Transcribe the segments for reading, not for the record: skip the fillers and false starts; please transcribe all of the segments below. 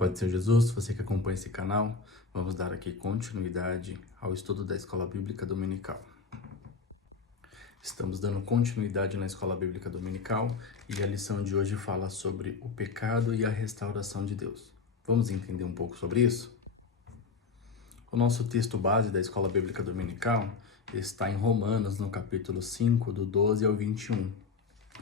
paz do Senhor Jesus, você que acompanha esse canal, vamos dar aqui continuidade ao estudo da Escola Bíblica Dominical. Estamos dando continuidade na Escola Bíblica Dominical e a lição de hoje fala sobre o pecado e a restauração de Deus. Vamos entender um pouco sobre isso? O nosso texto base da Escola Bíblica Dominical está em Romanos, no capítulo 5, do 12 ao 21.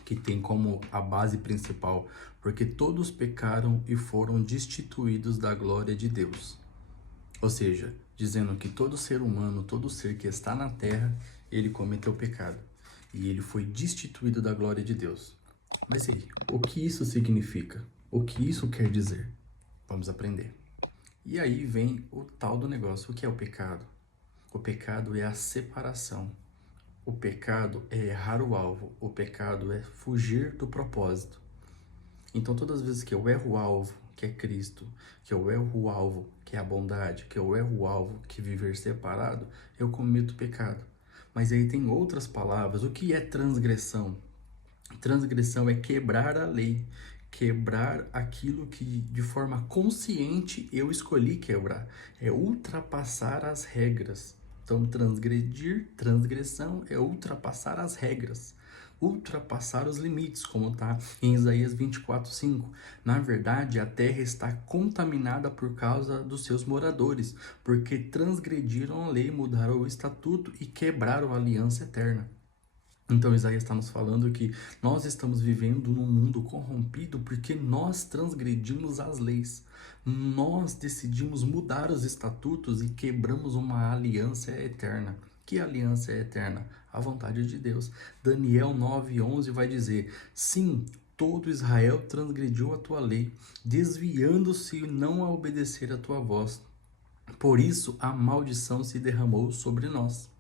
Que tem como a base principal, porque todos pecaram e foram destituídos da glória de Deus. Ou seja, dizendo que todo ser humano, todo ser que está na terra, ele cometeu pecado. E ele foi destituído da glória de Deus. Mas e aí, o que isso significa? O que isso quer dizer? Vamos aprender. E aí vem o tal do negócio. O que é o pecado? O pecado é a separação. O pecado é errar o alvo, o pecado é fugir do propósito. Então, todas as vezes que eu erro o alvo, que é Cristo, que eu erro o alvo, que é a bondade, que eu erro o alvo, que é viver separado, eu cometo pecado. Mas aí tem outras palavras. O que é transgressão? Transgressão é quebrar a lei, quebrar aquilo que de forma consciente eu escolhi quebrar, é ultrapassar as regras. Então, transgressão é ultrapassar as regras, ultrapassar os limites, como está em Isaías 24:5. Na verdade, a terra está contaminada por causa dos seus moradores, porque transgrediram a lei, mudaram o estatuto e quebraram a aliança eterna. Então Isaías está nos falando que nós estamos vivendo num mundo corrompido porque nós transgredimos as leis. Nós decidimos mudar os estatutos e quebramos uma aliança eterna. Que aliança é eterna? A vontade de Deus. Daniel 9:11 vai dizer: sim, todo Israel transgrediu a tua lei, desviando-se não a obedecer a tua voz. Por isso a maldição se derramou sobre nós.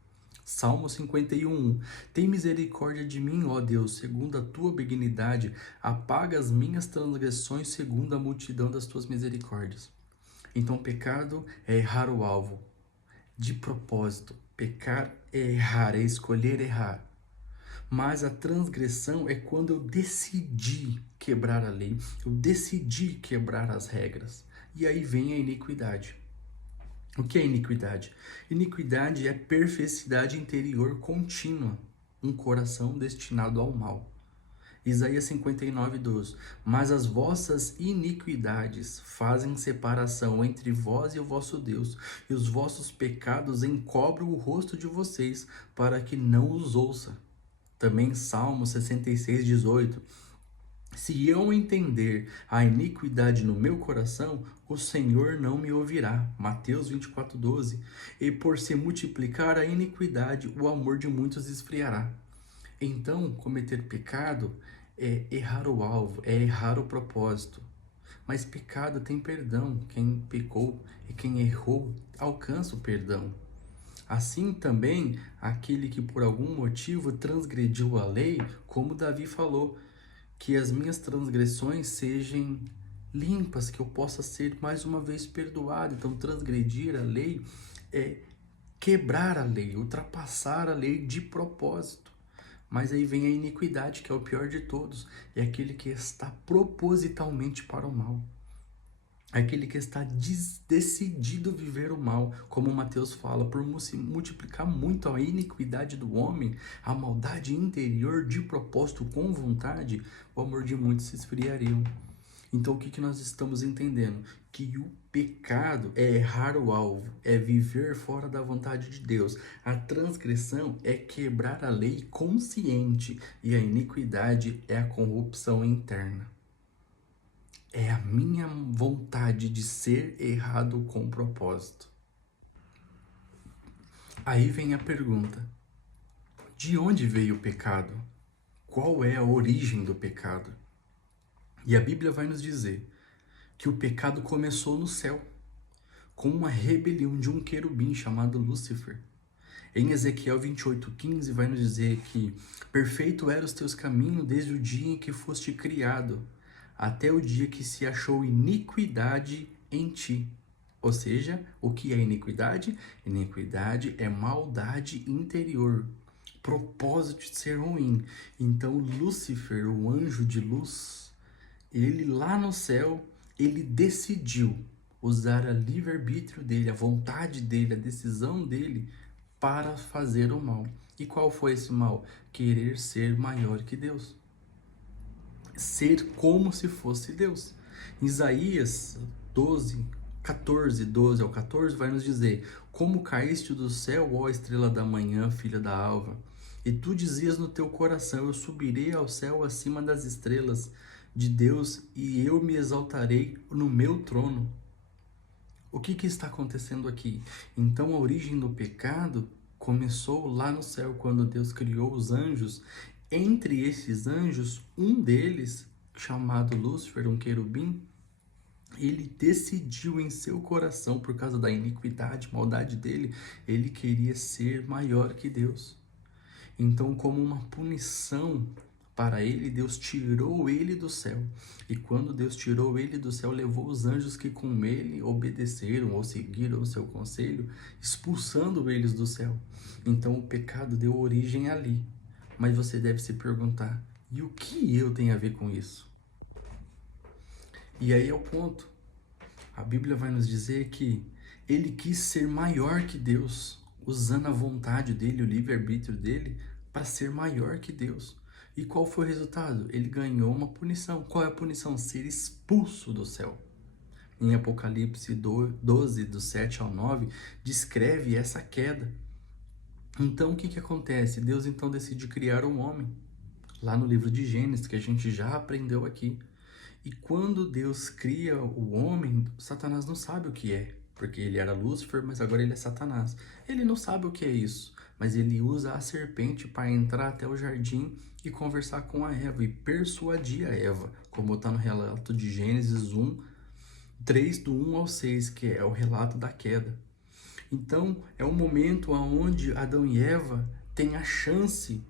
Salmo 51:1. Tem misericórdia de mim, ó Deus, segundo a tua benignidade, apaga as minhas transgressões segundo a multidão das tuas misericórdias. Então, pecado é errar o alvo, de propósito. Pecar é errar, é escolher errar. Mas a transgressão é quando eu decidi quebrar a lei, eu decidi quebrar as regras. E aí vem a iniquidade. O que é iniquidade? Iniquidade é perversidade interior contínua, um coração destinado ao mal. Isaías 59:12. Mas as vossas iniquidades fazem separação entre vós e o vosso Deus, e os vossos pecados encobrem o rosto de vocês, para que não os ouça. Também Salmo 66:18. Se eu entender a iniquidade no meu coração, o Senhor não me ouvirá. Mateus 24:12. E por se multiplicar a iniquidade, o amor de muitos esfriará. Então, cometer pecado é errar o alvo, é errar o propósito. Mas pecado tem perdão. Quem pecou e quem errou alcança o perdão. Assim também, aquele que por algum motivo transgrediu a lei, como Davi falou, que as minhas transgressões sejam limpas, que eu possa ser mais uma vez perdoado. Então, transgredir a lei é quebrar a lei, ultrapassar a lei de propósito. Mas aí vem a iniquidade, que é o pior de todos, é aquele que está propositalmente para o mal. Aquele que está decidido viver o mal, como Mateus fala, por multiplicar muito a iniquidade do homem, a maldade interior de propósito com vontade, o amor de muitos se esfriariam. Então o que nós estamos entendendo? Que o pecado é errar o alvo, é viver fora da vontade de Deus. A transgressão é quebrar a lei consciente e a iniquidade é a corrupção interna. É a minha vontade de ser errado com propósito. Aí vem a pergunta: de onde veio o pecado? Qual é a origem do pecado? E a Bíblia vai nos dizer que o pecado começou no céu, com uma rebelião de um querubim chamado Lúcifer. Em Ezequiel 28:15 vai nos dizer que perfeito eram os teus caminhos desde o dia em que foste criado, até o dia que se achou iniquidade em ti. Ou seja, o que é iniquidade? Iniquidade é maldade interior, propósito de ser ruim. Então Lúcifer, o anjo de luz, ele lá no céu, ele decidiu usar a livre-arbítrio dele, a vontade dele, a decisão dele para fazer o mal. E qual foi esse mal? Querer ser maior que Deus. Ser como se fosse Deus. Isaías 12, 14, 12 ao 14 vai nos dizer: como caíste do céu, ó estrela da manhã, filha da alva, e tu dizias no teu coração: eu subirei ao céu acima das estrelas de Deus, e eu me exaltarei no meu trono. O que está acontecendo aqui? Então a origem do pecado começou lá no céu, quando Deus criou os anjos. Entre esses anjos, um deles, chamado Lúcifer, um querubim, ele decidiu em seu coração, por causa da iniquidade, maldade dele, ele queria ser maior que Deus. Então, como uma punição para ele, Deus tirou ele do céu. E quando Deus tirou ele do céu, levou os anjos que com ele obedeceram ou seguiram o seu conselho, expulsando eles do céu. Então, o pecado deu origem ali. Mas você deve se perguntar: e o que eu tenho a ver com isso? E aí é o ponto. A Bíblia vai nos dizer que ele quis ser maior que Deus, usando a vontade dele, o livre-arbítrio dele, para ser maior que Deus. E qual foi o resultado? Ele ganhou uma punição. Qual é a punição? Ser expulso do céu. Em Apocalipse 12, do 7 ao 9, descreve essa queda. Então, o que acontece? Deus então decide criar um homem. Lá no livro de Gênesis, que a gente já aprendeu aqui. E quando Deus cria o homem, Satanás não sabe o que é, porque ele era Lúcifer, mas agora ele é Satanás. Ele não sabe o que é isso, mas ele usa a serpente para entrar até o jardim e conversar com a Eva e persuadir a Eva, como está no relato de Gênesis 1, 3 do 1 ao 6, que é o relato da queda. Então, é um momento onde Adão e Eva têm a chance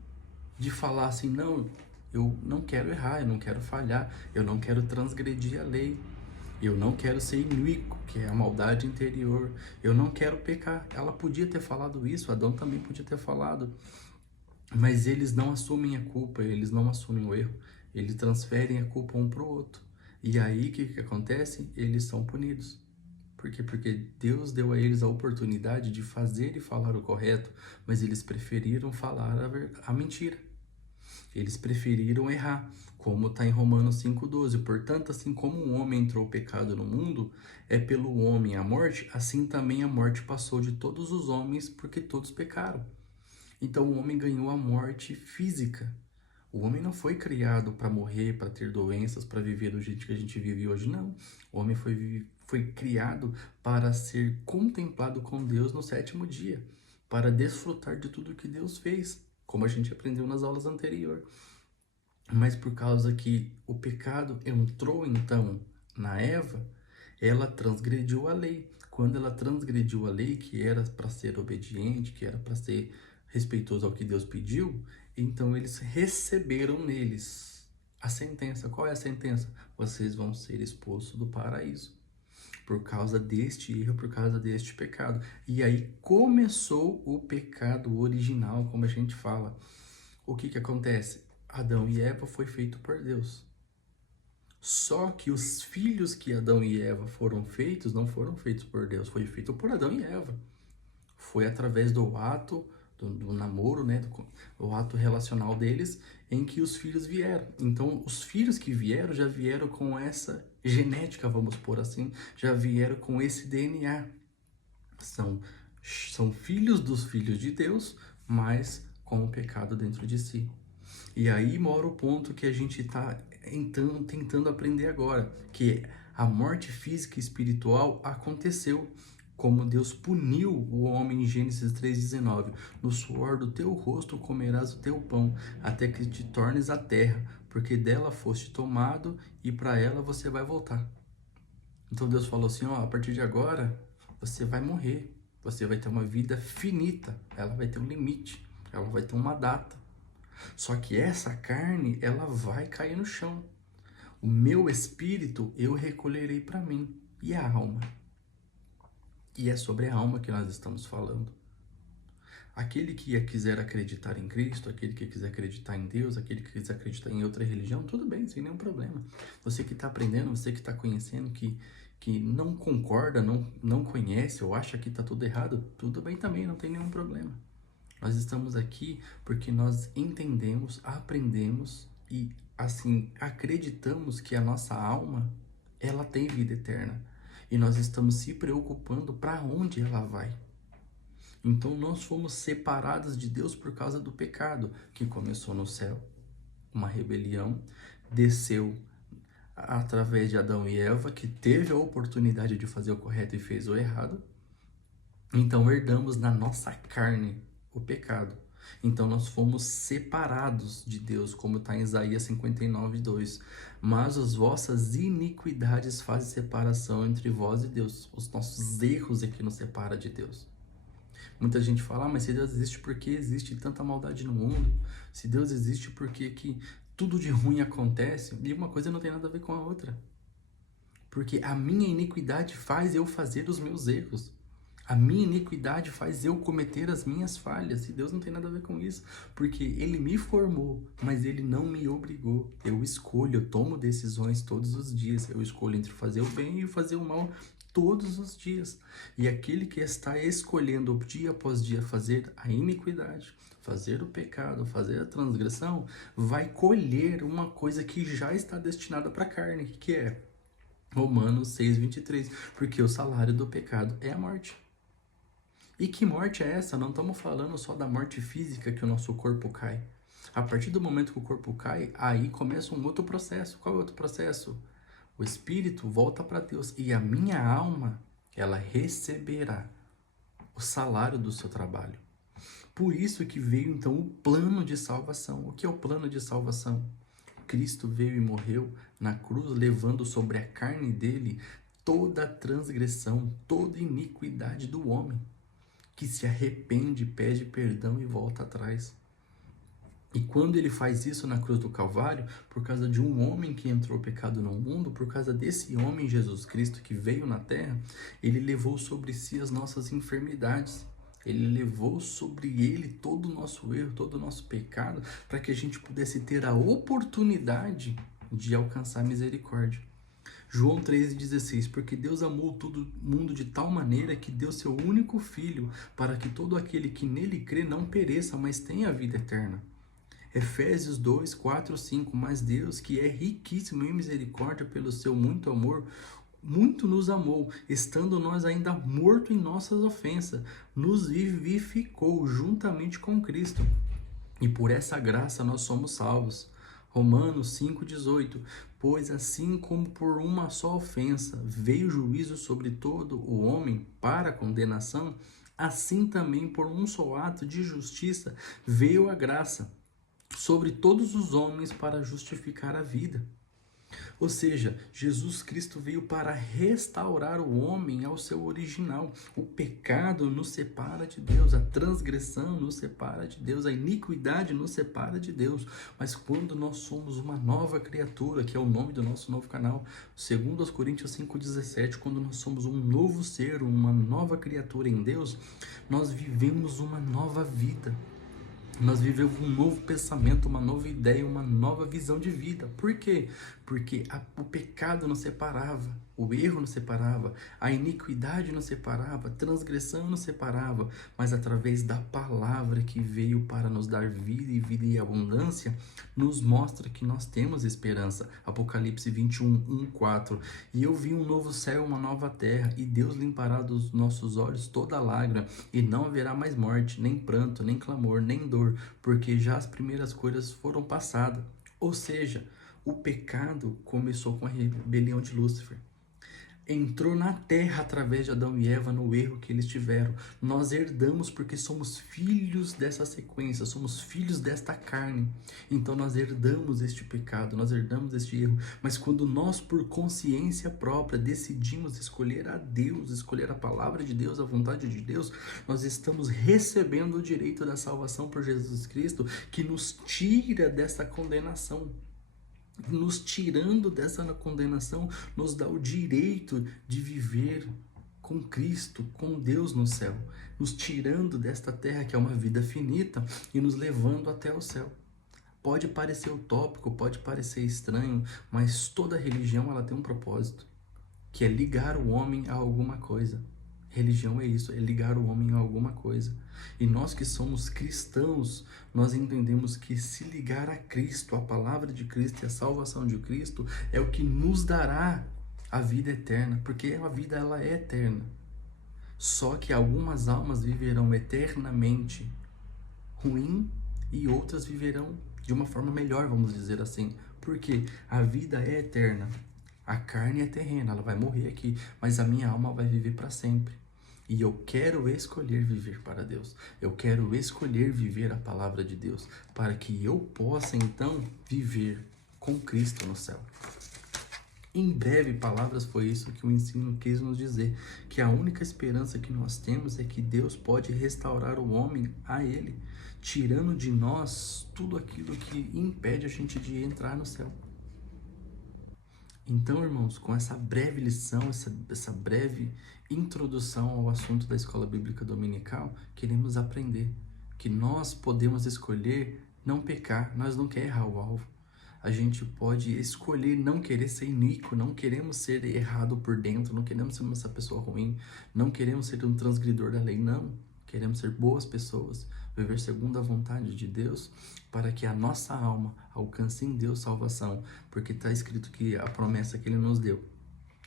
de falar assim: não, eu não quero errar, eu não quero falhar, eu não quero transgredir a lei, eu não quero ser iníquo, que é a maldade interior, eu não quero pecar. Ela podia ter falado isso, Adão também podia ter falado, mas eles não assumem a culpa, eles não assumem o erro, eles transferem a culpa um para o outro. E aí o que acontece? Eles são punidos. Por quê? Porque Deus deu a eles a oportunidade de fazer e falar o correto, mas eles preferiram falar a mentira. Eles preferiram errar, como está em Romanos 5,12. Portanto, assim como o homem entrou o pecado no mundo, é pelo homem a morte, assim também a morte passou de todos os homens, porque todos pecaram. Então o homem ganhou a morte física. O homem não foi criado para morrer, para ter doenças, para viver do jeito que a gente vive hoje, não. O homem foi criado para ser contemplado com Deus no sétimo dia, para desfrutar de tudo que Deus fez, como a gente aprendeu nas aulas anteriores. Mas por causa que o pecado entrou então na Eva, ela transgrediu a lei. Quando ela transgrediu a lei, que era para ser obediente, que era para ser respeitoso ao que Deus pediu, então eles receberam neles a sentença. Qual é a sentença? Vocês vão ser expulsos do paraíso por causa deste erro, por causa deste pecado. E aí começou o pecado original, como a gente fala. O que acontece? Adão e Eva foi feito por Deus. Só que os filhos que Adão e Eva foram feitos, não foram feitos por Deus, foi feito por Adão e Eva. Foi através do ato, do namoro, né, do ato relacional deles, em que os filhos vieram. Então, os filhos que vieram, já vieram com essa genética, vamos pôr assim, já vieram com esse DNA. São filhos dos filhos de Deus, mas com o pecado dentro de si. E aí mora o ponto que a gente está tentando aprender agora, que a morte física e espiritual aconteceu, como Deus puniu o homem em Gênesis 3,19. No suor do teu rosto comerás o teu pão, até que te tornes a terra, porque dela foste tomado e para ela você vai voltar. Então Deus falou assim, ó, a partir de agora você vai morrer, você vai ter uma vida finita, ela vai ter um limite, ela vai ter uma data. Só que essa carne, ela vai cair no chão. O meu espírito eu recolherei para mim. E a alma? E é sobre a alma que nós estamos falando. Aquele que quiser acreditar em Cristo, aquele que quiser acreditar em Deus, aquele que quiser acreditar em outra religião, tudo bem, sem nenhum problema. Você que está aprendendo, você que está conhecendo, que não concorda, não conhece ou acha que está tudo errado, tudo bem também, não tem nenhum problema. Nós estamos aqui porque nós entendemos, aprendemos e, assim, acreditamos que a nossa alma, ela tem vida eterna. E nós estamos se preocupando para onde ela vai. Então nós fomos separados de Deus por causa do pecado, que começou no céu, uma rebelião, desceu através de Adão e Eva, que teve a oportunidade de fazer o correto e fez o errado. Então herdamos na nossa carne o pecado. Então nós fomos separados de Deus, como está em Isaías 59:2. Mas as vossas iniquidades fazem separação entre vós e Deus. Os nossos erros é que nos separa de Deus. Muita gente fala, mas se Deus existe, por que existe tanta maldade no mundo? Se Deus existe, por que tudo de ruim acontece? E uma coisa não tem nada a ver com a outra. Porque a minha iniquidade faz eu fazer os meus erros. A minha iniquidade faz eu cometer as minhas falhas. E Deus não tem nada a ver com isso. Porque Ele me formou, mas Ele não me obrigou. Eu escolho, eu tomo decisões todos os dias. Eu escolho entre fazer o bem e fazer o mal todos os dias. E aquele que está escolhendo dia após dia fazer a iniquidade, fazer o pecado, fazer a transgressão, vai colher uma coisa que já está destinada para a carne, que é Romanos 6:23, porque o salário do pecado é a morte. E que morte é essa? Não estamos falando só da morte física, que o nosso corpo cai. A partir do momento que o corpo cai, aí começa um outro processo. Qual é o outro processo? O espírito volta para Deus e a minha alma, ela receberá o salário do seu trabalho. Por isso que veio então o plano de salvação. O que é o plano de salvação? Cristo veio e morreu na cruz, levando sobre a carne dele toda a transgressão, toda a iniquidade do homem, que se arrepende, pede perdão e volta atrás. E quando ele faz isso na cruz do Calvário, por causa de um homem que entrou pecado no mundo, por causa desse homem Jesus Cristo que veio na terra, ele levou sobre si as nossas enfermidades. Ele levou sobre ele todo o nosso erro, todo o nosso pecado, para que a gente pudesse ter a oportunidade de alcançar misericórdia. João 13,16, porque Deus amou todo mundo de tal maneira que deu seu único Filho, para que todo aquele que nele crê não pereça, mas tenha a vida eterna. Efésios 2, 4, 5, mas Deus, que é riquíssimo em misericórdia pelo seu muito amor, muito nos amou, estando nós ainda mortos em nossas ofensas, nos vivificou juntamente com Cristo. E por essa graça nós somos salvos. Romanos 5,18, pois assim como por uma só ofensa veio o juízo sobre todo o homem para a condenação, assim também por um só ato de justiça veio a graça sobre todos os homens para justificar a vida. Ou seja, Jesus Cristo veio para restaurar o homem ao seu original. O pecado nos separa de Deus, a transgressão nos separa de Deus, a iniquidade nos separa de Deus. Mas quando nós somos uma nova criatura, que é o nome do nosso novo canal, 2 Coríntios 5,17, quando nós somos um novo ser, uma nova criatura em Deus, nós vivemos uma nova vida. Nós vivemos um novo pensamento, uma nova ideia, uma nova visão de vida. Por quê? Porque o pecado nos separava, o erro nos separava, a iniquidade nos separava, a transgressão nos separava, mas através da palavra que veio para nos dar vida e vida em abundância, nos mostra que nós temos esperança. Apocalipse 21:1-4. E eu vi um novo céu e uma nova terra, e Deus limpará dos nossos olhos toda lágrima, e não haverá mais morte, nem pranto, nem clamor, nem dor, porque já as primeiras coisas foram passadas. Ou seja, o pecado começou com a rebelião de Lúcifer. Entrou na terra através de Adão e Eva no erro que eles tiveram. Nós herdamos porque somos filhos dessa sequência, somos filhos desta carne. Então nós herdamos este pecado, nós herdamos este erro. Mas quando nós, por consciência própria, decidimos escolher a Deus, escolher a palavra de Deus, a vontade de Deus, nós estamos recebendo o direito da salvação por Jesus Cristo, que nos tira dessa condenação. Nos tirando dessa condenação, nos dá o direito de viver com Cristo, com Deus no céu, nos tirando desta terra que é uma vida finita e nos levando até o céu. Pode parecer utópico, pode parecer estranho, mas toda religião ela tem um propósito, que é ligar o homem a alguma coisa. Religião é isso, é ligar o homem a alguma coisa. E nós que somos cristãos, nós entendemos que se ligar a Cristo, a palavra de Cristo e a salvação de Cristo é o que nos dará a vida eterna, porque a vida ela é eterna. Só que algumas almas viverão eternamente ruim e outras viverão de uma forma melhor, vamos dizer assim. Porque a vida é eterna. A carne é terrena, ela vai morrer aqui, mas a minha alma vai viver para sempre. E eu quero escolher viver para Deus. Eu quero escolher viver a palavra de Deus, para que eu possa então viver com Cristo no céu. Em breve palavras foi isso que o ensino quis nos dizer, que a única esperança que nós temos é que Deus pode restaurar o homem a Ele, tirando de nós tudo aquilo que impede a gente de entrar no céu. Então, irmãos, com essa breve lição, essa breve introdução ao assunto da escola bíblica dominical, queremos aprender que nós podemos escolher não pecar, nós não queremos errar o alvo. A gente pode escolher não querer ser iníquo, não queremos ser errado por dentro, não queremos ser essa pessoa ruim, não queremos ser um transgredor da lei, não. Queremos ser boas pessoas, viver segundo a vontade de Deus, para que a nossa alma alcance em Deus salvação, porque está escrito que a promessa que Ele nos deu,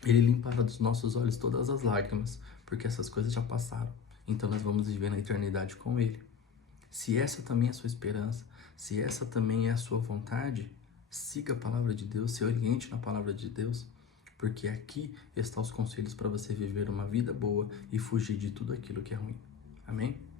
Ele limpará dos nossos olhos todas as lágrimas, porque essas coisas já passaram, então nós vamos viver na eternidade com Ele. Se essa também é a sua esperança, se essa também é a sua vontade, siga a palavra de Deus, se oriente na palavra de Deus, porque aqui estão os conselhos para você viver uma vida boa e fugir de tudo aquilo que é ruim. Amém?